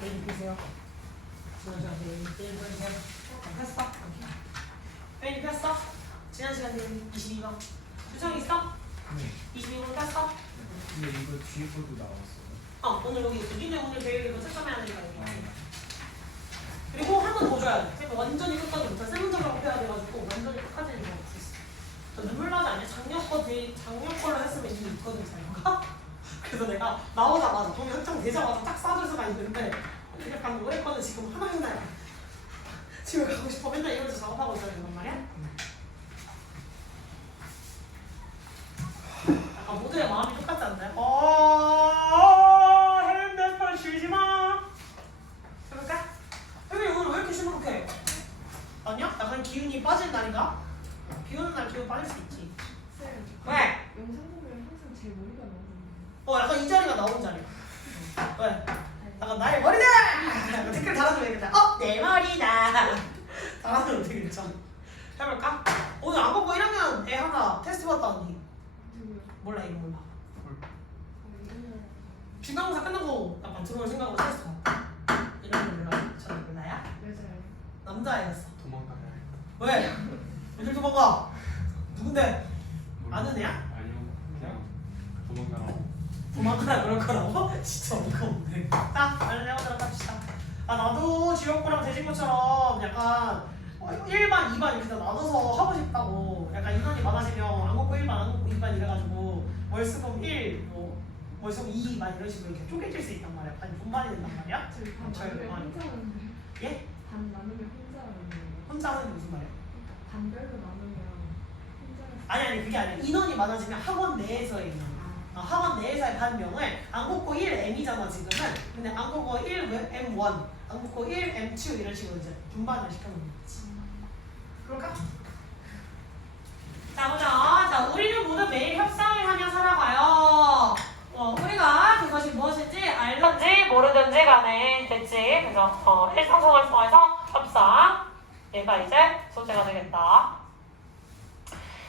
여기 보세요. 지난 시간 내용 보세요. 했어? 회의 폈어? 지난 시간 내용 22번. 수정 있어? 네. 22번 폈어? 근데 이거 뒤에 것도 나왔어요. 오늘 여기 있어. 니네 오늘 배울 이거 채점해야 되니까 여기. 그리고 한 번 더 줘야 돼. 그러니까 완전히 끝까지 못해. 세 문제로 해야 돼가지고 완전히 끝까지는 못 있어. 저 눈물 나지 않냐? 작년 걸로 했으면 이미 있거든 자료가. 그래서 내가 나오자마자 동네 학장 되자마자 딱 쏴줄 수가 있는데 이렇게 방금 오래 거는 지금 하나하나 집에 가고 싶어. 맨날 이러면서 작업하고 있어야 된단 말이야. 약간 모두의 마음이 똑같지 않나요? 핸드폰 쉬지 마. 해볼까? 혜빈이 오늘 왜 이렇게 시무룩해? 아니야? 약간 기운이 빠진 날인가? 비 오는 날 기운 빠질 수 있지. 쌤, 왜? 영상 보면 항상 제 머리가 나오는데. 약간 이 자리가 나온 자리야. 왜? 약간 나의 머리다! 약간 댓글 달아주면 되겠다. 내 머리다! 달아주면 되겠죠. 해볼까? 오늘 안 보고 1학년 애 하나 테스트 봤다 언니. 누구요? 몰라 이거 몰라. 이거는 중간고사 끝나고 약간 들어올 생각으로 테스트 봤다. 이런 거 몰라요? 저는 몰라요? 여자예요. 남자애였어. 도망가야 해. 왜? 어딜 도망가? 누군데? 아는 애야? 아니요. 그냥 도망가라고. 도망가라 그럴 거라고? 진짜 어이가 없네. 자, 빨리 해보도록 합시다. 나도 지역구랑 대진구처럼 약간 1반, 2반 이렇게 다 나눠서 하고 싶다고. 약간 인원이 많아지면 안국고 1반, 안국고 2반 이래가지고 월수금 1, 뭐 월수금 2, 반 이런 식으로 이렇게 쪼개질 수 있단 말이야. 아니 분반이 된단 말이야. 저희 반 저희 나누면 반. 혼자 하는 거예요? 예? 반 나누면 혼자 하는 거예요? 혼자 하는 게 무슨 말이야? 반별로 나누면 혼자 해서. 아니 그게 아니야. 인원이 많아지면 학원 내에서의 인원. 학원 내에서의 반명을 안국고 1M이잖아 지금은. 근데 안국고 1M1, 안국고 1M2 이런 식으로 이제 분반을 시켜놓는 거지. 그럴까? 자 보자. 자 우리는 모두 매일 협상을 하며 살아가요. 우리가 그것이 무엇인지 알든지 모르든지 간에 됐지. 그래서 일상생활 속에서 협상 얘가 이제 소재가 되겠다.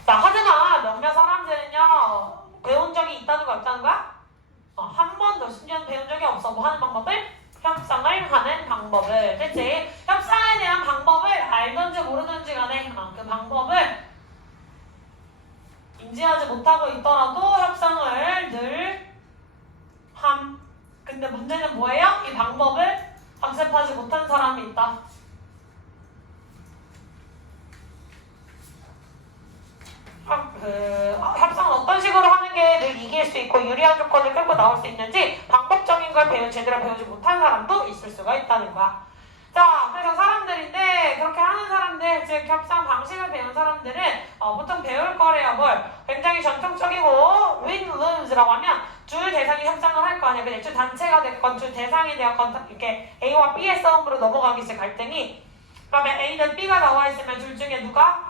자 하지만 몇몇 사람들은요 배운 적이 있다는 거 없다는 거야? 한 번도 심지어는 배운 적이 없어. 뭐 하는 방법을? 협상을 하는 방법을. 됐지? 협상에 대한 방법을 알든지 모르든지 간에 그 방법을 인지하지 못하고 있더라도 협상을 늘 함. 근데 문제는 뭐예요? 이 방법을 학습하지 못한 사람이 있다. 협상은 어떤 식으로 하는 게 늘 이길 수 있고 유리한 조건을 끌고 나올 수 있는지 방법적인 걸 제대로 배우지 못한 사람도 있을 수가 있다는 거야. 자, 그래서 사람들인데 그렇게 하는 사람들, 즉 협상 방식을 배운 사람들은 보통 배울 거래요. 뭘? 굉장히 전통적이고 win-lose라고 하면 주 대상이 협상을 할 거 아니야. 근데 주 단체가 됐건 주 대상이 되었건 이렇게 A와 B의 싸움으로 넘어가기 시작 갈등이. 그러면 A는 B가 나와 있으면 둘 중에 누가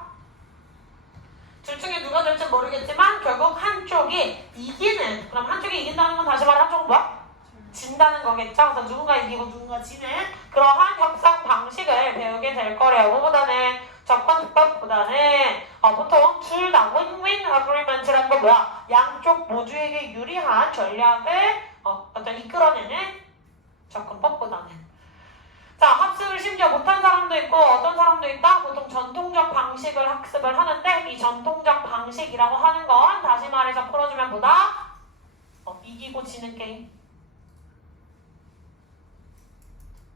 될지 모르겠지만 결국 한쪽이 이기는. 그럼 한쪽이 이긴다는 건 다시 말해 한쪽은 뭐야? 진다는 거겠죠. 그래서 누군가 이기고 누군가 지는 그러한 협상 방식을 배우게 될 거래요. 뭐보다는 접근법보다는 보통 둘 다 win-win agreement라는 건 뭐야? 양쪽 모두에게 유리한 전략을 이끌어내는 접근법보다는. 자, 학습을 심지어 못한 사람도 있고 어떤 사람도 있다? 보통 전통적 방식을 학습을 하는데 이 전통적 방식이라고 하는 건 다시 말해서 풀어주면 뭐다? 이기고 지는 게임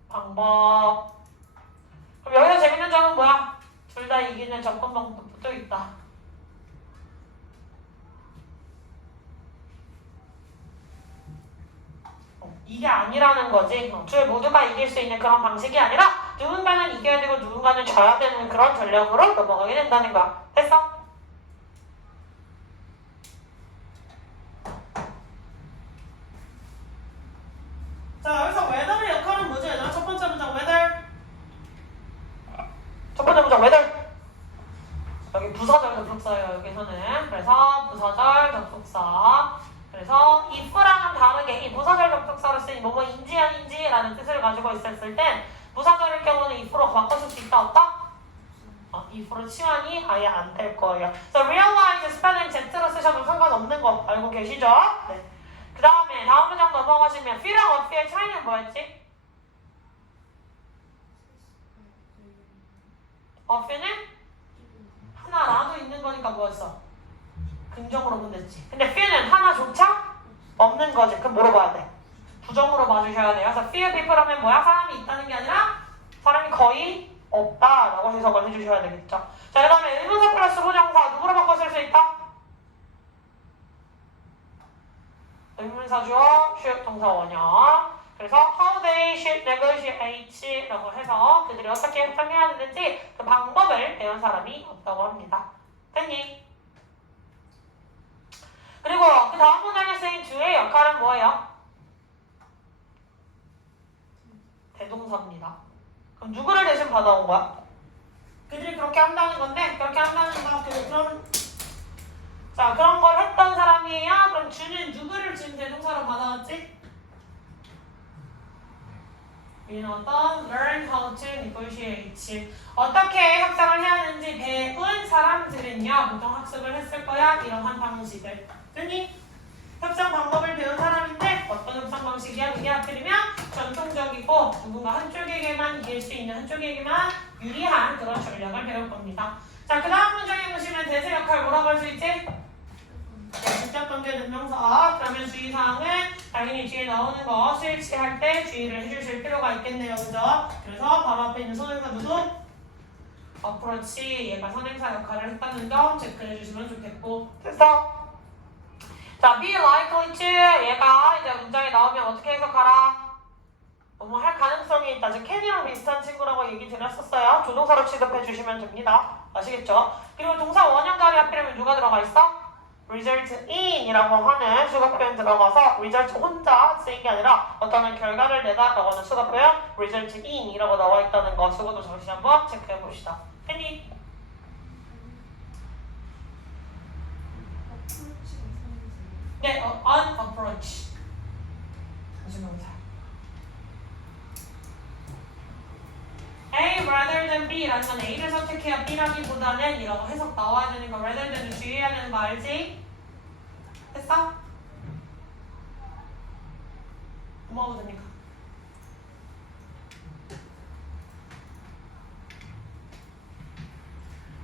방법. 그럼 여기서 재밌는 점은 뭐야? 둘 다 이기는 접근 방법도 있다. 이게 아니라는 거지. 둘 모두가 이길 수 있는 그런 방식이 아니라 누군가는 이겨야 되고 누군가는 져야 되는 그런 전략으로 넘어가게 된다는 거야. 됐어? 자, 여기서 whether의 역할은 뭐지? 얘들아? 첫 번째 문장 whether. 첫 번째 문장 whether. 여기 부사절 접속사예요. 여기서는. 그래서 부사절 접속사. 그래서 if랑은 다르게 이 부사절 접속사로 쓰인 뭐뭐인지 아닌지라는 뜻을 가지고 있었을 땐 부사절일 경우는 if로 바꿔줄 수 있다 없다? if로 치환이 아예 안 될 거예요. 그래서 realize 스펠링 Z로 쓰셔도 상관없는 거 알고 계시죠? 네. 그 다음에 다음 문장 넘어가시면 fee랑 fear 차이는 뭐였지? often은 하나라도 있는 거니까 뭐였어? 긍정으로 보냈지. 근데 few는 하나조차 없는 거지. 그럼 뭐로 봐야 돼? 부정으로 봐주셔야 돼요. 그래서 few people 하면 뭐야? 사람이 있다는 게 아니라 사람이 거의 없다라고 해석을 해주셔야 되겠죠. 자, 그 다음에 의문사 플러스 부정사 누구로 바꿔 쓸 수 있다? 의문사 주어, should 동사 원형. 그래서 how they should negotiate 라고 해서 그들이 어떻게 협상해야 되는지 그 방법을 배운 사람이 없다고 합니다. 됐니? 그리고 그 다음 문장에 쓰인 주의 역할은 뭐예요? 대동사입니다. 그럼 누구를 대신 받아온 거야? 그들이 그렇게 한다는 건데 그렇게 한다는 거 그런 걸 했던 사람이에요. 그럼 주는 누구를 지금 대동사로 받아왔지? 우리는 어떤 learn how to negotiate 어떻게 협상을 해야 하는지 배운 사람들은요 보통 학습을 했을 거야. 이러한 방식을 됐니? 협상 방법을 배운 사람인데 어떤 협상 방식이야? 그게 하필이면 전통적이고 누군가 한쪽에게만 이길 수 있는 한쪽에게만 유리한 그런 전략을 배울 겁니다. 자, 그 다음 문장에 보시면 대세 역할 뭐라고 할 수 있지? 네, 직접 관계 능명사. 그러면 주의사항은 당연히 뒤에 나오는 거 스위치할 때 주의를 해주실 필요가 있겠네요. 그죠? 그래서 바로 앞에 있는 선행사 누구? 어프로치. 얘가 선행사 역할을 했다는 점 체크해 주시면 좋겠고. 됐어? 자, be likely to. 얘가 이제 문장에 나오면 어떻게 해석하라? 뭐 할 가능성이 있다. 즉, can이랑 비슷한 친구라고 얘기 드렸었어요. 조동사로 취급해 주시면 됩니다. 아시겠죠? 그리고 동사 원형 자리 앞이라면 누가 들어가 있어? result in 이라고 하는 수거 표현 들어가서 result 혼자 쓰인 게 아니라 어떤 결과를 내다 라고 하는 수거 표현 result in 이라고 나와 있다는 거 수거도 잠시 한번 체크해 봅시다. 했니? 네, on approach. 조심합니다. A rather than B라는 건 A를 선택해야 B라기보다는 이라고 해석 나와야 되는 거 rather than을 주의해야 되는 거 알지? 했어? 뭐하고 됩니까?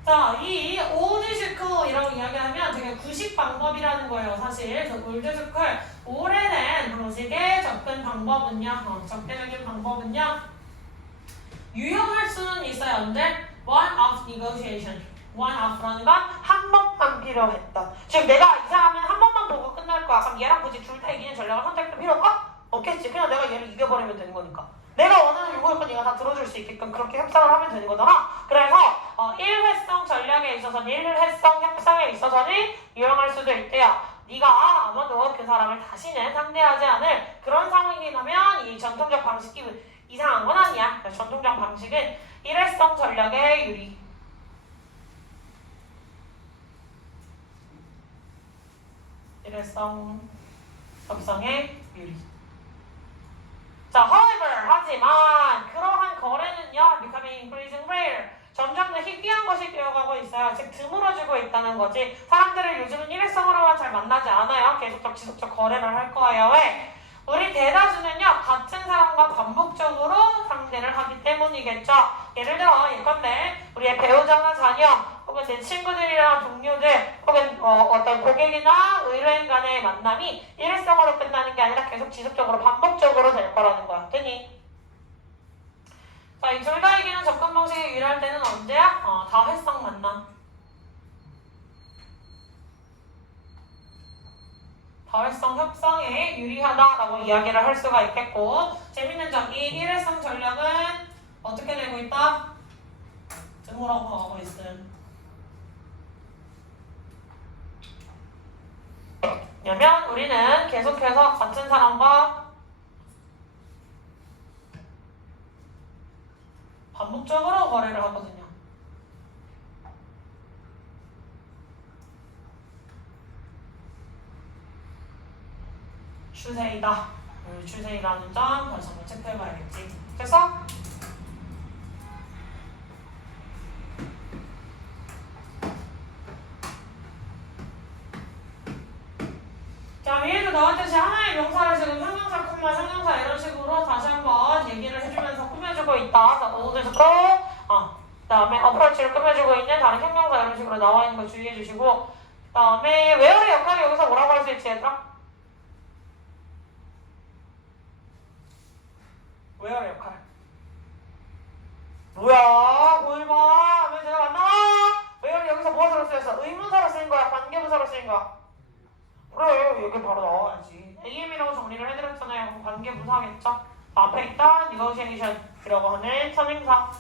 자, 이 올드스쿨이라고 이야기하면 되게 구식 방법이라는 거예요, 사실. 그래서 올드스쿨, 오래된 방식의 접근 방법은요, 적대적인 방법은요, 유용할 수는 있어요. 근데 one-off negotiation. one-off라는 건 한 번만 필요했던. 즉 내가 이상하면 한 번만 보고 끝날 거야. 그럼 얘랑 굳이 둘 다 이기는 전략을 선택할 필요가 없겠지. 그냥 내가 얘를 이겨버리면 되는 거니까. 내가 원하는 요구를 얘가 다 들어줄 수 있게끔 그렇게 협상을 하면 되는 거잖아. 그래서 일회성 전략에 있어서는 일회성 협상에 있어서는 유용할 수도 있대요. 네가 아마도 그 사람을 다시는 상대하지 않을 그런 상황이라면 이 전통적 방식이 이상한 건 아니야. 전통적 방식은 일회성 전략의 유리. 일회성 협상의 유리. 자, however, 하지만 그러한 거래는요, becoming increasing rare. 점점 더 희귀한 것이 되어가고 있어요. 즉 드물어지고 있다는 거지. 사람들을 요즘은 일회성으로만 잘 만나지 않아요. 계속적 지속적 거래를 할 거예요. 왜? 우리 대다수는요 같은 사람과 반복적으로 상대를 하기 때문이겠죠. 예를 들어 예컨대 우리의 배우자나 자녀 혹은 내 친구들이나 동료들 혹은 어떤 고객이나 의뢰인 간의 만남이 일회성으로 끝나는 게 아니라 계속 지속적으로 반복적으로 될 거라는 거야. 되니? 자, 이 둘 다 이기는 접근 방식이 유리할 때는 언제야? 다회성 만남. 다회성 협상에 유리하다라고 이야기를 할 수가 있겠고, 재밌는 점, 이 일회성 전략은 어떻게 되고 있다? 드물어고 하고 있음. 왜냐면 우리는 계속해서 같은 사람과 반복적으로 거래를 하거든요. 추세이다. 추세이라는 점 다시 한번 체크해봐야겠지. 됐어? 자, 위에도 나왔듯이 하나의 명사를 지금 형용사, 콤마, 형용사 이런 식으로 다시 한번 얘기를 해주면서 꾸며주고 있다. 자, 오늘도 다음에 어프로치를 꾸며주고 있는 다른 형용사 이런 식으로 나와 있는 거 주의해 주시고 다음에 where의 역할이 여기서 뭐라고 할 수 있지 얘들아? where의 역할 뭐야 고일봐 왜 제가 안 나와? where이 여기서 무엇으로 쓰였어? 의문사로 쓰인 거야? 관계부사로 쓰인 거야? 그래 여기 바로 나와야지 AM이라고 정리를 해드렸잖아요. 그럼 관계부사겠죠? 앞에 있던 negotiation이라고 하는 선행사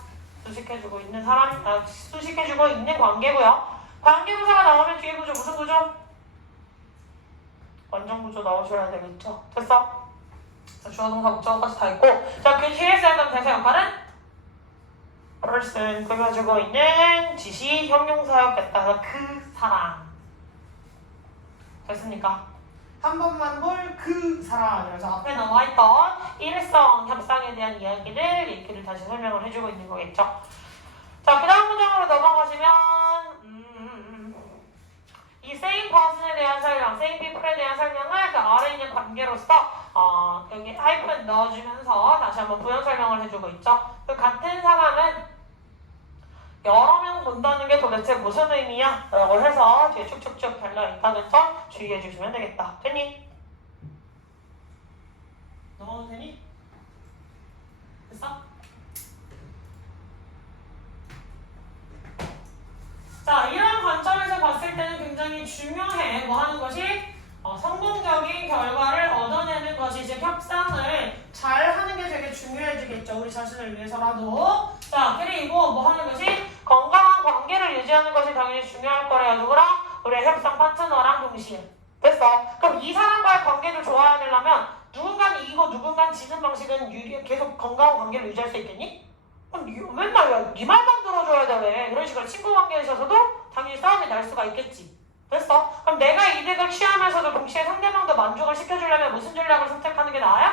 수식해주고 있는 사람, 수식해주고 있는 관계고요. 관계부사가 나오면 뒤에 구조 무슨 구조? 완전구조 나오셔야 되겠죠? 됐어? 자, 주어동사 목적어까지 다 있고 자, 그 뒤에 쓰였던 대사 역할은 person 꾸며주고 있는 지시 형용사였겠다. 그래서 그 사람 됐습니까? 한 번만 볼 그 사람. 그래서 앞에 나와 있던 일성, 협상에 대한 이야기를 얘기를 다시 설명을 해주고 있는 거겠죠. 자, 그 다음 문장으로 넘어가시면 이 same person에 대한 설명, same people에 대한 설명을 그 아래에 있는 관계로서 여기 하이픈 넣어주면서 다시 한번 부연 설명을 해주고 있죠. 그 같은 사람은 여러 명 본다는 게 도대체 무슨 의미야? 라고 해서 뒤에 쭉쭉쭉 달려있다는 점 주의해 주시면 되겠다. 됐니? 넘어도 되니? 됐어? 자, 이런 관점에서 봤을 때는 굉장히 중요해. 뭐 하는 것이? 성공적인 결과를 얻어내는 것이 즉 협상을 잘 하는 게 되게 중요해지겠죠. 우리 자신을 위해서라도. 자, 그리고 뭐 하는 것이? 건강한 관계를 유지하는 것이 당연히 중요할 거래요. 누구랑? 우리의 협상 파트너랑 동시에. 됐어. 그럼 이 사람과의 관계를 좋아야 되려면 누군가는 이기고 누군가는 지는 방식은 계속 건강한 관계를 유지할 수 있겠니? 그럼 맨날 네 말만 들어줘야 돼 왜? 이런 식으로 친구 관계에 있어서도 당연히 싸움이 날 수가 있겠지. 됐어? 그럼 내가 이득을 취하면서도 동시에 상대방도 만족을 시켜주려면 무슨 전략을 선택하는 게 나아요?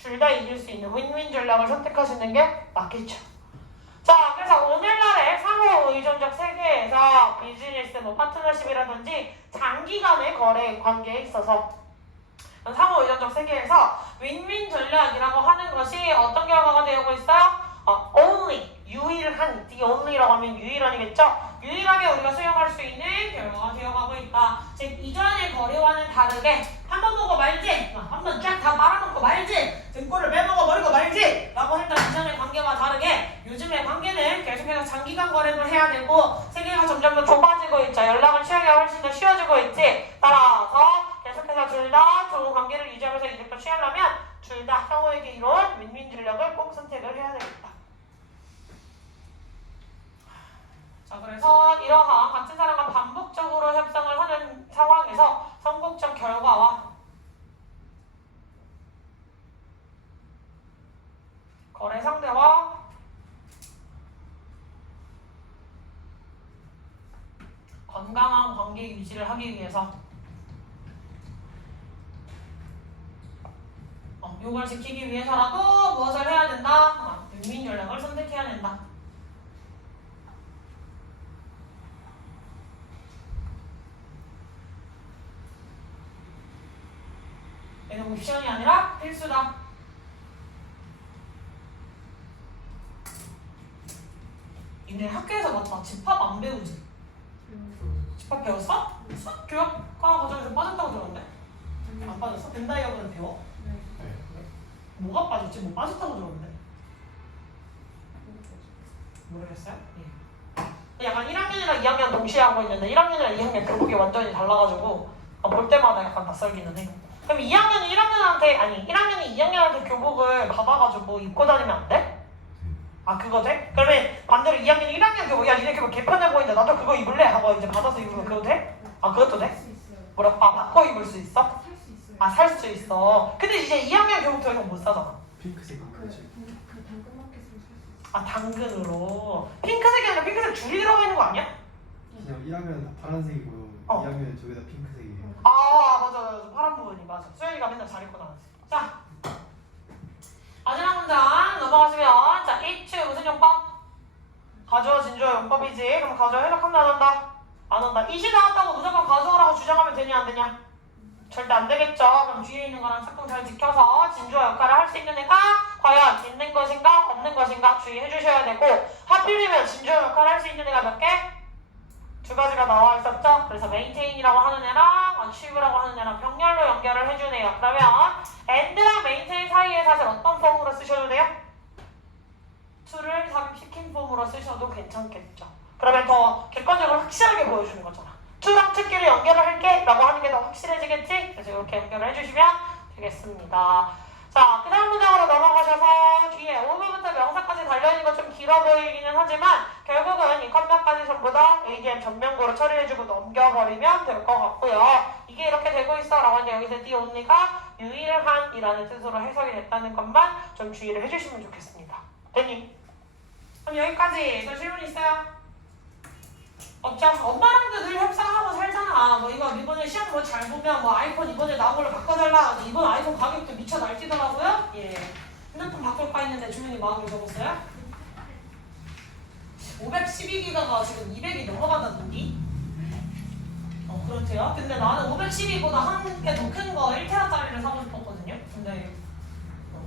둘 다 이길 수 있는 윈윈 전략을 선택하시는 게 맞겠죠. 자, 그래서 오늘날의 상호 의존적 세계에서 비즈니스, 파트너십이라든지 장기간의 거래 관계에 있어서 상호 의존적 세계에서 윈윈 전략이라고 하는 것이 어떤 결과가 되고 있어요? only, 유일한, the only라고 하면 유일한이겠죠? 유일하게 우리가 수용할 수 있는 결과가 되어가고 있다. 즉, 이전의 거래와는 다르게 한 번 보고 말지, 한 번 쫙 다 말아놓고 말지, 등골을 빼먹어 버리고 말지 라고 했던 이전의 관계와 다르게 요즘의 관계는 계속해서 장기간 거래를 해야 되고 세계가 점점 더 좁아지고 있죠. 연락을 취하기가 훨씬 더 쉬워지고 있지. 따라서 계속해서 둘 다 좋은 관계를 유지하면서 이득을 취하려면 둘 다 상호에게 이로운 윈윈 전략을 꼭 선택을 해야 되겠다. 자, 그래서 이러한 같은 사람과 반복적으로 협상을 하는 상황에서 성공적 결과와 거래 상대와 건강한 관계 유지를 하기 위해서 이걸 지키기 위해서라도 무엇을 해야 된다? 윈윈 전략을 선택해야 된다. 얘는 옵션이 아니라 필수다. 니네 학교에서 맞다. 집합 안 배우지? 집합 배웠어? 수학 교육과 과정에서 빠졌다고 들었는데? 안 빠졌어? 벤다이어그램 배워? 네. 뭐가 빠졌지? 뭐 빠졌다고 들었는데? 모르겠어요? 예. 약간 1학년이랑 2학년 동시에 하고 있는데 1학년이랑 2학년 교복이 완전히 달라가지고 볼 때마다 약간 낯설기는 해요. 그럼 2학년이 1학년한테 아니 1학년이 2학년한테 교복을 받아가지고 입고 다니면 안 돼? 아 그거 돼? 그러면 반대로 2학년이 1학년 교복 야 니네 교복 개편해 보인다 나도 그거 입을래? 하고 이제 받아서 입으면 그거 돼? 아 그것도 돼? 살 수 있어요. 뭐라고? 아 바꿔 입을 수 있어? 살 수 있어요. 아 살 수 있어. 근데 이제 2학년 교복 더 이상 못 사잖아. 핑크색 그 거지. 당근마켓으로 살 수 있어요. 아 당근으로 핑크색이 아니라 핑크색 줄이 들어가 있는 거 아니야? 그냥 1학년은 다 파란색이고 2학년은 저게 다 핑크색이에요. 아 맞아 파란 부분이 맞아. 수현이가 맨날 잘 입고 나왔어. 자 마지막 문장 넘어가시면 자 each 무슨 용법? 가주어 진주어 용법이지. 그럼 가주어 해석한다 안 한다? 안 한다. 이시 나왔다고 무조건 가주어라고 주장하면 되냐 안 되냐? 절대 안 되겠죠. 그럼 뒤에 있는 거랑 착각 잘 지켜서 진주어 역할을 할 수 있는 애가 과연 있는 것인가 없는 것인가 주의해 주셔야 되고 하필이면 진주 역할을 할 수 있는 애가 몇 개? 두 가지가 나와 있었죠? 그래서 maintain이라고 하는 애랑 achieve라고 하는 애랑 병렬로 연결을 해주네요. 그러면 and랑 maintain 사이에 사실 어떤 폼으로 쓰셔도 돼요? to를 삽입시킨 폼으로 쓰셔도 괜찮겠죠. 그러면 더 객관적으로 확실하게 보여주는 거잖아. to랑 특기를 연결을 할게 라고 하는 게 더 확실해지겠지? 그래서 이렇게 연결을 해주시면 되겠습니다. 자, 그 다음 문장으로 넘어가셔서 뒤에 오브부터 명사까지 달려있는 거 좀 길어 보이기는 하지만 결국은 이 컴퓨터까지 전부 다 ADM 전면고로 처리해주고 넘겨버리면 될 것 같고요. 이게 이렇게 되고 있어 라고 하는데 여기서 the only가 유일한 이라는 뜻으로 해석이 됐다는 것만 좀 주의를 해주시면 좋겠습니다. 됐니? 그럼 여기까지 또 질문 있어요? 없죠? 엄마랑도 늘 협상하고 살잖아. 뭐 이거 이번에 시험 뭐 잘 보면 뭐 아이폰 이번에 나온 걸로 바꿔달라. 이번 아이폰 가격도 미쳐 날뛰더라고요. 예. 핸드폰 바꿀까 했는데 주민이 마음을 접었어요. 512기가가 지금 200이 넘어간다던디? 그렇대요. 근데 나는 512보다 한 개 더 큰 거 1테라짜리를 사고 싶었거든요. 근데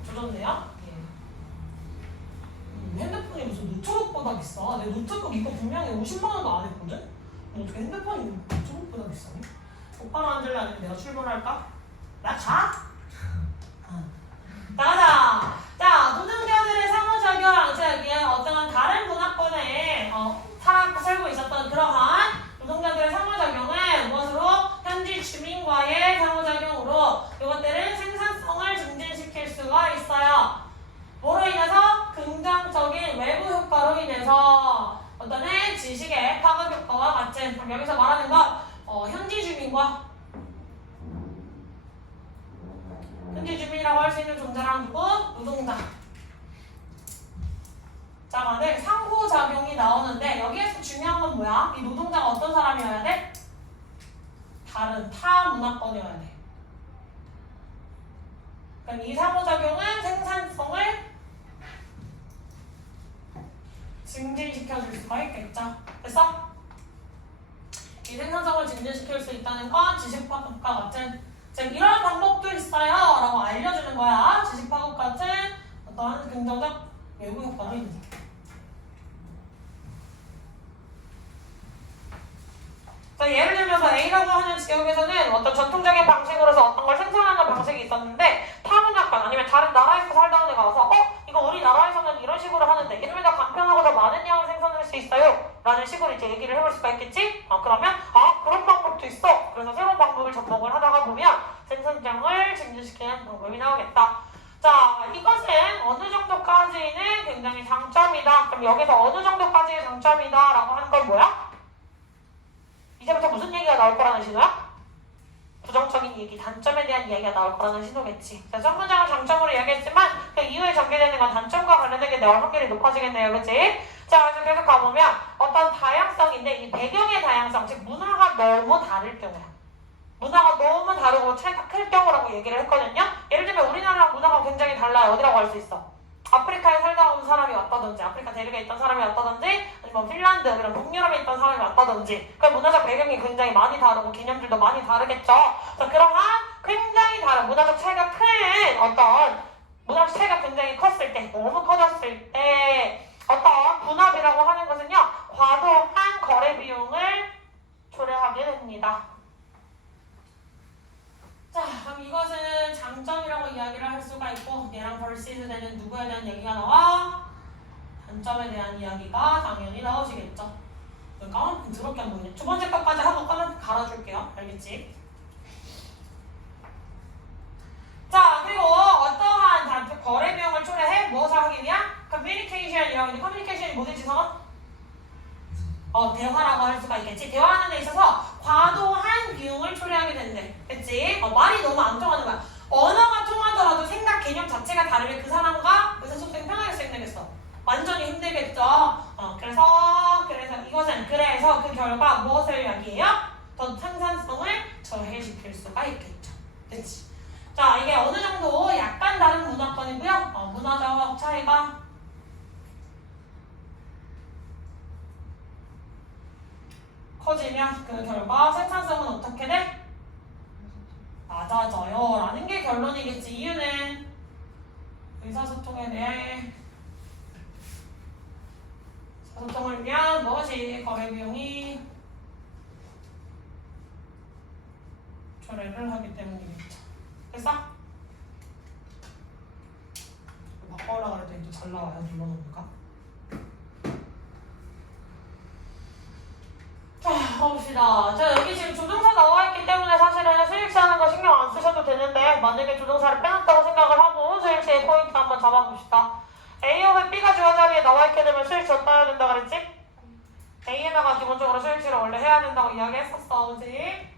조졌네요. 핸드폰이 무슨 노트북보다 비싸. 내 노트북 이거 분명히 50만 원도 안 했거든? 어떻게 핸드폰이 노트북보다 비싸니? 오빠랑 앉을래 아니면 내가 출근할까? 나 가? 나가자! 자, 노동자들의 상호작용, 즉 어떤 다른 문화권에 살고 있었던 그러한 노동자들의 상호작용은 무엇으로? 현지 주민과의 상호작용으로 이것들은 생산성을 증진시킬 수가 있어요. 뭐로 인해서? 긍정적인 외부 효과로 인해서 어떤 지식의 파급 효과와 같은, 그럼 여기서 말하는 건 현지 주민과 현지 주민이라고 할 수 있는 존재랑 누구? 노동자. 자, 간에 상호작용이 나오는데 여기에서 중요한 건 뭐야? 이 노동자가 어떤 사람이어야 돼? 다른 타 문화권이어야 돼. 그럼 이 상호작용은 생산성을 증진시켜줄 수가 있겠죠. 됐어? 이 생산성을 증진시킬 수 있다는 건 지식파급과 같은, 즉 이런 방법도 있어요 라고 알려주는 거야. 지식파급 같은 어떤 긍정적 외부 효과로 인해서. 자, 예를 들면서 A라고 하는 지역에서는 어떤 전통적인 방식으로서 어떤 걸 생산하는 방식이 있었는데 타문화권 아니면 다른 나라에서 살다 온 애가 와서 이거 우리나라에서는 이런 식으로 하는데 이러면 더 간편하고 더 많은 양을 생산할 수 있어요 라는 식으로 이제 얘기를 해볼 수가 있겠지? 그러면 그런 방법도 있어. 그래서 새로운 방법을 접목을 하다가 보면 생산량을 증진시키는 방법이 나오겠다. 자, 이것은 어느 정도까지는 굉장히 장점이다. 그럼 여기서 어느 정도까지의 장점이다 라고 하는 건 뭐야? 이제부터 무슨 얘기가 나올 거라는 신호야? 부정적인 얘기, 단점에 대한 이야기가 나올 거라는 신호겠지. 자, 첫 문장을 장점으로 이야기했지만 그 이후에 전개되는 건 단점과 관련된 게 나올 확률이 높아지겠네요. 그치? 자, 그래서 계속 가보면 어떤 다양성인데 이 배경의 다양성, 즉 문화가 너무 다를 경우야. 문화가 너무 다르고 차이가 클 경우라고 얘기를 했거든요. 예를 들면 우리나라랑 문화가 굉장히 달라요. 어디라고 할 수 있어? 아프리카에 살다 온 사람이 왔다든지, 아프리카 대륙에 있던 사람이 왔다든지, 아니면 핀란드, 그런 북유럽에 있던 사람이 왔다든지, 그 문화적 배경이 굉장히 많이 다르고 개념들도 많이 다르겠죠. 자, 그러한 굉장히 다른 문화적 차이가 큰 어떤 문화적 차이가 굉장히 컸을 때, 너무 커졌을 때 어떤 분합이라고 하는 것은요, 과도한 거래 비용을 초래하게 됩니다. 자, 그럼 이것은 장점이라고 이야기를 할 수가 있고 얘랑 벌시즈 되는 누구에 대한 얘기가 나와? 단점에 대한 이야기가 당연히 나오시겠죠. 까만펜 더럽게 안 보이네. 두 번째 것까지 하고 까만펜 갈아줄게요. 알겠지? 자, 그리고 어떠한 거래 비용을 초래해? 무엇을 하기 위한? 커뮤니케이션이라고 하는데 커뮤니케이션이 뭐든지 성은? 대화라고 할 수가 있겠지. 대화하는 데 있어서 과도한 비용을 초래하게 된대. 그치? 말이 너무 안 통하는 거야. 언어가 통하더라도 생각 개념 자체가 다르면 그 사람과 의사소통이 편하게 쓰이겠어. 완전히 힘들겠죠. 그래서 그래서 그 결과 무엇을 이야기해요? 더 생산성을 저해시킬 수가 있겠죠. 그치? 자, 이게 어느 정도 약간 다른 문화권이고요. 문화적 차이가 커지면 그 결과 생산성은 어떻게 돼? 낮아져요 라는 게 결론이겠지. 이유는 의사소통에 대해 소통을 위한 무엇이 거래 비용이 초래를 하기 때문이겠죠. 됐어? 바꿔오라 그랬더니 또 잘 나와요. 눌러놓으니까. 자, 봅시다. 자, 여기 지금 조동사 나와있기 때문에 사실은 수익시 하는 거 신경 안 쓰셔도 되는데 만약에 조동사를 빼놨다고 생각을 하고 수익시의 포인트 한번 잡아봅시다. A 오브 B가 주어 자리에 나와있게 되면 수익시 어디다 해야 된다 그랬지? A에다가 기본적으로 수익시를 원래 해야 된다고 이야기했었어. 그치?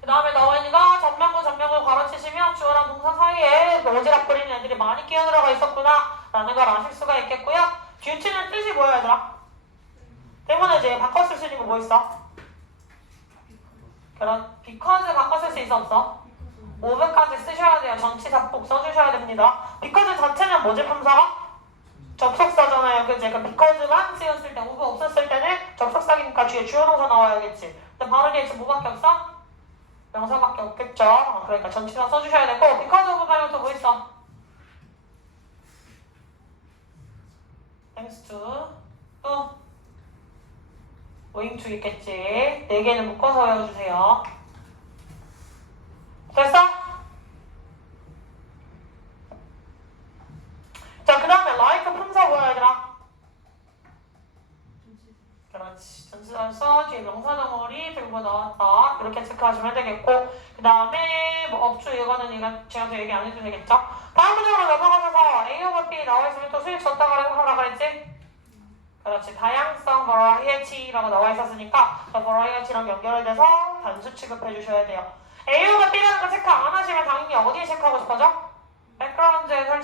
그 다음에 나와있는 거 전명구 가로치시면 주어랑 동사 사이에 오지랖 부리는 애들이 많이 끼어들어가 있었구나 라는 걸 아실 수가 있겠고요. 듀티는 뜻이 뭐야 얘들아? 때문에 이제 바꿔 쓸 수 있는 거 뭐 있어? 그런 because 바꿔 쓸 수 있어 없어? 오브까지 쓰셔야 돼요. 전치사폭 써주셔야 됩니다. because 자체는 뭐지 판사가? 접속사잖아요. 그치? 그 because만 쓰였을 때 오브 없었을 때는 접속사니까 뒤에 주어동사 나와야겠지. 근데 발음이 지금 뭐밖에 없어? 명사밖에 없겠죠. 그러니까 전치사 써주셔야 되고 because of 말고 또 뭐 있어? thanks to 또 owing to 있겠지. 4개는 묶어서 외워주세요. 됐어? 자, 그 다음에 like 품사 뭐야 얘들아? 그렇지. 전치사에서 뒤에 명사 덩어리 들고 나왔다. 이렇게 체크하시면 되겠고 그 다음에 뭐 업주 이거는 제가 더 얘기 안 해도 되겠죠? 다음 문장으로 넘어가셔서 A 오브 B 나와있으면 또 수익 줬다고 하라 그랬지? 그렇지. 다양성 variety라고 나와 있었으니까 variety랑 연결이 돼서 단수 취급해 주셔야 돼요. A 오브 B라는 거 체크 안 하시면 당연히 어디에 체크하고 싶어져? 백그라운드에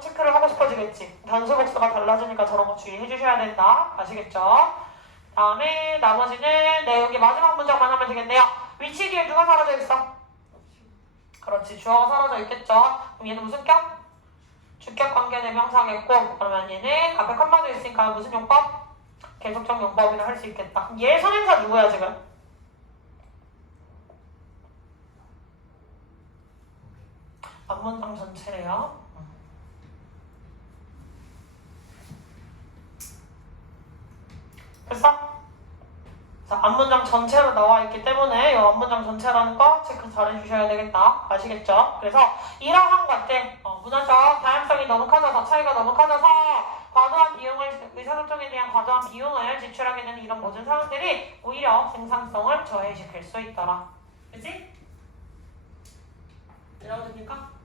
체크를 하고 싶어지겠지. 단수 복수가 달라지니까 저런 거 주의해 주셔야 된다. 아시겠죠? 다음에 나머지는 여기 마지막 문장만 하면 되겠네요. 위치 뒤에 누가 사라져 있어? 그렇지. 주어가 사라져 있겠죠. 그럼 얘는 무슨 격? 주격 관계 대명사겠고 그러면 얘는 앞에 컴마도 있으니까 무슨 용법? 계속적 용법이라 할 수 있겠다. 얘 선행사 누구야 지금? 앞문장 전체래요. 됐어? 자, 앞문장 전체로 나와 있기 때문에 이 앞문장 전체라는 거 체크 잘 해주셔야 되겠다. 아시겠죠? 그래서 이러한 것들, 문화적 다양성이 너무 커져서 차이가 너무 커져서 과도한 비용을, 의사소통에 대한 과도한 비용을 지출하게 되는 이런 모든 상황들이 오히려 생산성을 저해시킬 수 있더라. 그치? 이러십니까?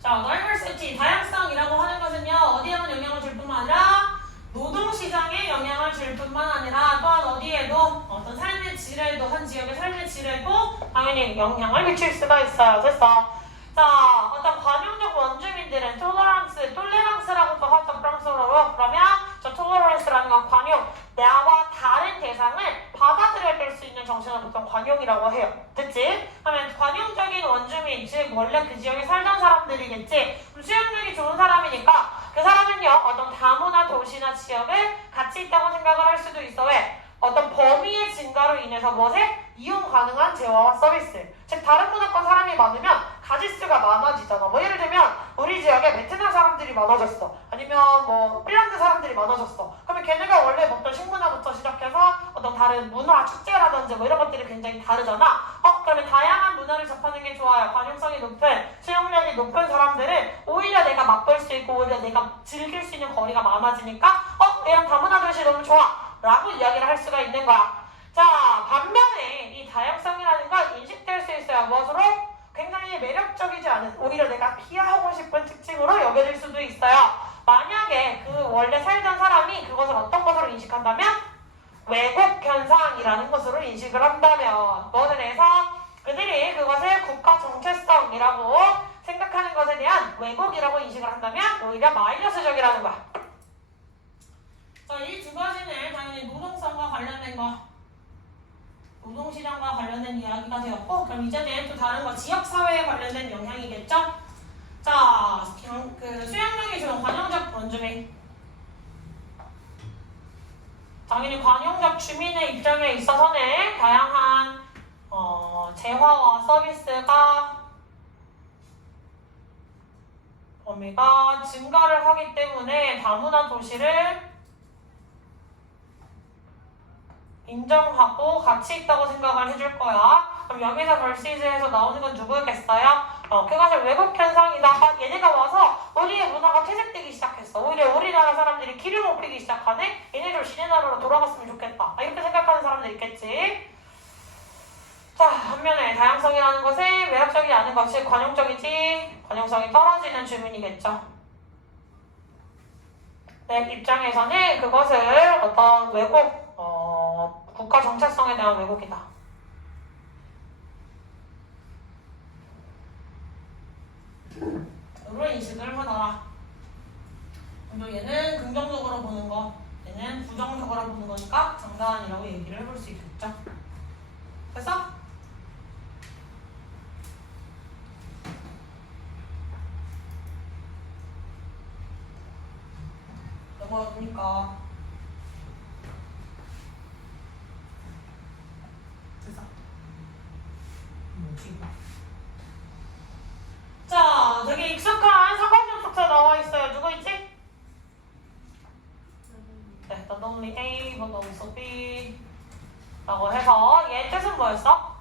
자, diversity, 다양성이라고 하는 것은요, 어디에만 영향을 줄 뿐만 아니라 노동시장에 영향을 줄 뿐만 아니라 또한 어디에도 어떤 삶의 질에도 한 지역의 삶의 질에도 당연히 영향을 미칠 수가 있어요. 됐어? 자, 어떤 관용적 원주민들은 톨레랑스라고 또 하죠. 프랑스어로. 그러면 저 톨레랑스라는 건 관용, 나와 다른 대상을 받아들여줄 수 있는 정신을 보통 관용이라고 해요. 됐지? 그러면 관용적인 원주민, 즉 원래 그 지역에 살던 사람들이겠지. 그럼 수용력이 좋은 사람이니까 그 사람은요 어떤 다문화 도시나 지역에 같이 있다고 생각을 할 수도 있어. 왜? 어떤 범위의 증가로 인해서 무엇에? 이용 가능한 재화와 서비스. 즉 다른 문화권 사람이 많으면 가짓수가 많아지잖아. 뭐 예를 들면 우리 지역에 베트남 사람들이 많아졌어. 아니면 뭐 핀란드 사람들이 많아졌어. 그러면 걔네가 원래 먹던 식문화부터 시작해서 어떤 다른 문화 축제라든지 뭐 이런 것들이 굉장히 다르잖아. 그러면 다양한 문화를 접하는 게 좋아요. 관용성이 높은, 수용력이 높은 사람들은 오히려 내가 맛볼 수 있고 오히려 내가 즐길 수 있는 거리가 많아지니까 이런 다문화 도시 너무 좋아 라고 이야기를 할 수가 있는 거야. 자, 반면에 이 다양성이라는 건 인식될 수 있어요. 무엇으로? 굉장히 매력적이지 않은, 오히려 내가 피하고 싶은 특징으로 여겨질 수도 있어요. 만약에 그 원래 살던 사람이 그것을 어떤 것으로 인식한다면? 왜곡 현상이라는 것으로 인식을 한다면 뭐에 대해서 그들이 그것을 국가 정체성이라고 생각하는 것에 대한 왜곡이라고 인식을 한다면 오히려 마이너스적이라는 거야. 자, 이 두 가지는 당연히 노동성과 관련된 거, 노동시장과 관련된 이야기가 되었고, 그럼 이제는 또 다른 거, 지역사회에 관련된 영향이겠죠? 자, 그 수용력이 좋은 관용적 원주민. 당연히 관용적 주민의 입장에 있어서는 다양한 재화와 서비스가 범위가 증가를 하기 때문에 다문화 도시를 인정하고 가치 있다고 생각을 해줄 거야. 그럼 여기서 versus에서 나오는 건 누구겠어요? 그것을 외국 현상이다. 얘네가 와서 우리의 문화가 퇴색되기 시작했어. 오히려 우리나라 사람들이 기를 못 피기 시작하네? 얘네들 지네 나라로 돌아갔으면 좋겠다. 이렇게 생각하는 사람들 있겠지? 자, 반면에 다양성이라는 것은 매력적이지 않은 것이 관용적이지 관용성이 떨어지는 주문이겠죠. 내 입장에서는 그것을 어떤 왜곡, 국가 정체성에 대한 왜곡이다. 이런 인식을 하더라. 그리고 얘는 긍정적으로 보는 거, 얘는 부정적으로 보는 거니까 장단이라고 얘기를 해볼 수 있겠죠. 됐어? 넘어가니까 됐어. 자, 되게 익숙한 상관접속사 나와 있어요. 누구 있지? 네, not only A, but also B 라고 해서 얘 뜻은 뭐였어?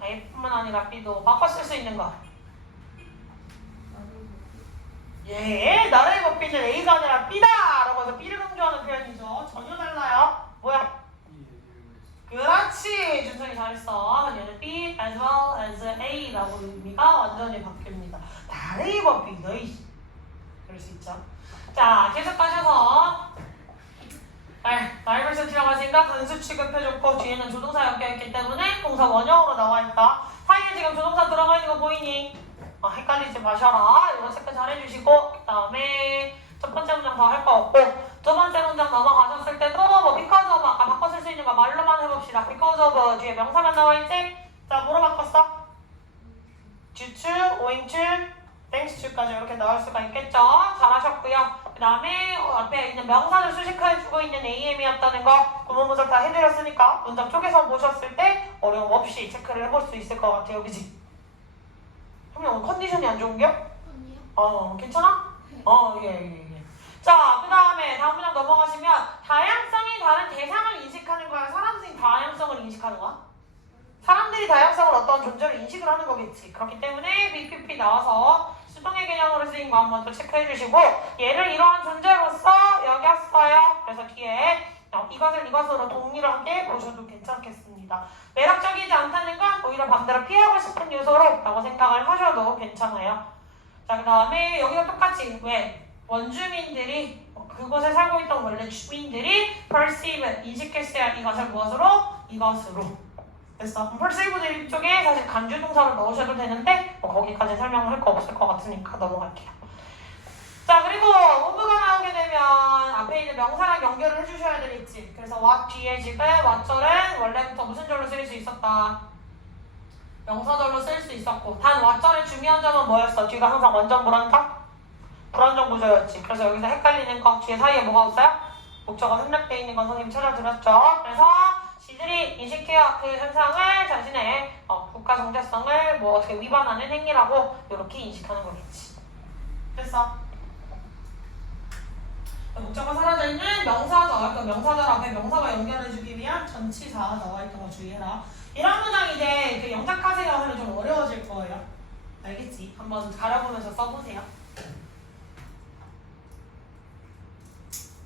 A뿐만 아니라 B도 바꿔 쓸 수 있는 거. 예, 나라의 법비는 A가 아니라 B다! 라고 해서 B를 강조하는 표현이죠. 전혀 달라요. 뭐야? 그렇지! 준성이 잘했어. 얘는 B as well as A라고 의미가 완전히 바뀝니다. 나라의 법비, 너희 그럴 수 있죠. 자, 계속 가셔서 말벌써 들어갔으니까 단수 취급해줬고 뒤에는 조동사 엮여있기 때문에 동사 원형으로 나와있다. 사이에 지금 조동사 들어가 있는 거 보이니? 헷갈리지 마셔라. 이거 체크 잘해주시고 그 다음에 첫 번째 문장 더 할 거 없고 두 번째 문장 넘어가셨을 때도 뭐 because of 아까 바꿔 쓸 수 있는 거 말로만 해봅시다. because of 뒤에 명사만 나와있지? 자, 뭐로 바꿨어? due to, owing to, thanks to까지 이렇게 나올 수가 있겠죠? 잘하셨고요. 그 다음에 앞에 있는 명사를 수식해주고 있는 AM이었다는 거 구문분석 다 해드렸으니까 문장 쪽에서 보셨을 때 어려움 없이 체크를 해볼 수 있을 것 같아요. 그치? 그러면 컨디션이 안 좋은겨? 아니요. 괜찮아? 예. 자, 그 다음에 다음 문장 넘어가시면 다양성이 다른 대상을 인식하는 거야? 사람들이 다양성을 인식하는 거야? 사람들이 다양성을 어떤 존재로 인식을 하는 거겠지. 그렇기 때문에 BPP 나와서 수동의 개념으로 쓰인 거 한번 또 체크해 주시고 얘를 이러한 존재로서 여겼어요. 그래서 뒤에 이것으로 동의를 하게 보셔도 괜찮겠습니다. 매력적이지 않다는 건 오히려 반대로 피하고 싶은 요소로 라고 생각을 하셔도 괜찮아요. 자, 그 다음에 여기가 똑같이 왜? 원주민들이 그곳에 살고 있던 원래 주민들이 perceive, 인식했어야 이것을 무엇으로? 이것으로. 됐어. perceive 대입 쪽에 사실 간주동사를 넣으셔도 되는데 거기까지 설명을 할 거 없을 것 같으니까 넘어갈게요. 자, 그리고 오브가 나오게 되면 앞에 있는 명사랑 연결을 해주셔야 되겠지. 그래서 what 뒤에 지금 what절은 원래부터 무슨 절로 쓸 수 있었다? 명사절로 쓸 수 있었고 단 what절의 중요한 점은 뭐였어? 뒤가 항상 완전 불안정 구조였지. 그래서 여기서 헷갈리는 거 뒤에 사이에 뭐가 없어요? 목적어 생략되어 있는 건 선생님이 찾아드렸죠. 그래서 시들이 인식해야 그 현상을 자신의 국가 정체성을 뭐 어떻게 위반하는 행위라고 이렇게 인식하는 거겠지. 됐어? 목적어 사라져 있는 명사절, 그 명사절 앞에 명사가 연결해주기 위한 전치사 나와있던 거 주의해라. 이런 문장 이제 그 영작하세요 하면 좀 어려워질 거예요. 알겠지? 한번 가려보면서 써보세요.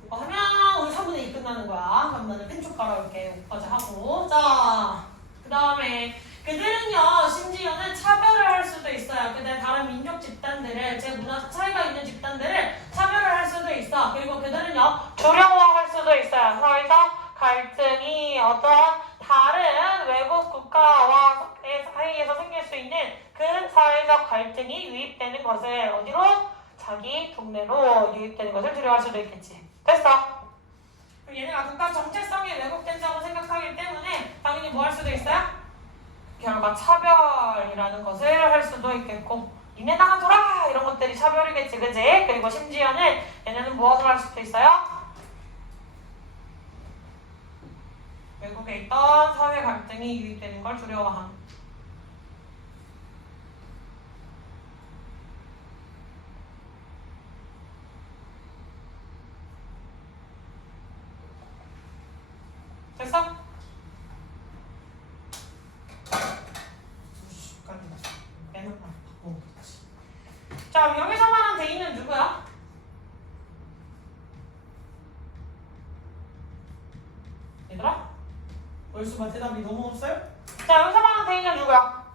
이거 하면 오늘 3분의 2 끝나는 거야. 그럼 나는 펜쪽 깔아올게. 여기까지 하고. 자, 그 다음에 그들은요 심지어는 차별을 할 수도 있어요. 그들 다른 민족 집단들을 제 문화적 차이가 있는 집단들을 차별을 할 수도 있어. 그리고 그들은요 조령화할 수도 있어요. 사회적 갈등이 어떤 다른 외국 국가와 사이에서 생길 수 있는 그 사회적 갈등이 유입되는 것을 어디로? 자기 동네로 유입되는 것을 두려워할 수도 있겠지. 됐어? 그럼 얘네가 국가 정체성이 왜곡된다고 생각하기 때문에 당연히 뭐 할 수도 있어요? 결과 차별이라는 것을 할 수도 있겠고 니네 나가줘라 이런 것들이 차별이겠지. 그지? 그리고 심지어는 얘네는 무엇을 할 수도 있어요? 외국에 있던 사회 갈등이 유입되는 걸 두려워함. 됐어? 자, 여기서 말한 대인은 누구야? 얘들아? 월수만 대답이 너무 없어요? 자, 여기서 말한 대인은 누구야?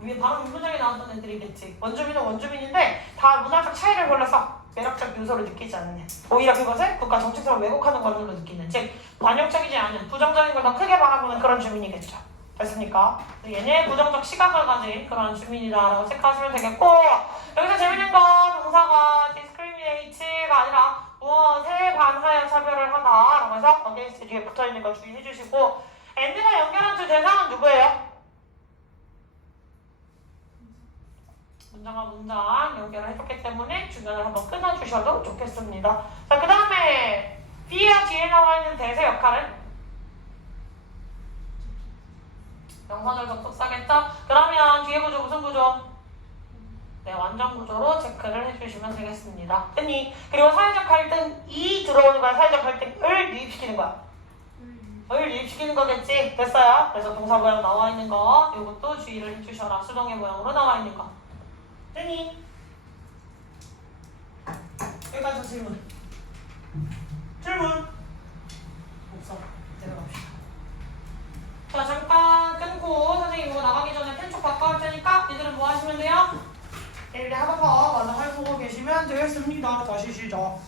위에 바로 문장에 나왔던 애들이겠지. 원주민은 원주민인데 다 문화적 차이를 골라서 매력적 요소를 느끼지 않는 애. 오히려 그것을 국가 정체성을 왜곡하는 것으로 느끼는, 즉 반영적이지 않은 부정적인 걸 더 크게 바라보는 그런 주민이겠죠. 됐습니까? 얘네 부정적 시각을 가진 그런 주민이다라고 체크하시면 되겠고, 여기서 재밌는 거 동사가 discriminate가 아니라 무엇에 반하여 차별을 하다라고 해서 against 뒤에 붙어있는 거 주의해 주시고, and가 연결한 주 대상은 누구예요? 문장과 문장 연결을 해줬기 때문에 주변을 한번 끊어주셔도 좋겠습니다. 자, 그 다음에 B와 뒤에 나와 있는 대세 역할은 명사절 접속사겠죠? 그러면 뒤에 구조 무슨 구조? 네, 완전 구조로 체크를 해주시면 되겠습니다. 됐니? 그리고 사회적 갈등이 들어오는 거야. 사회적 갈등을 유입시키는 거야. 을 유입시키는 거겠지? 됐어요? 그래서 동사 모양 나와 있는 거 이것도 주의를 해주셔라. 수동의 모양으로 나와 있는 거. 됐니? 여기까지 질문. 질문. 없어. 내려갑시다. 자, 잠깐 끊고 선생님 이거 나가기 전에 펜촉 바꿔올 테니까 얘들은 뭐 하시면 돼요? 일일이 하는 거 완성해 보고 계시면 되겠습니다. 다시 시작.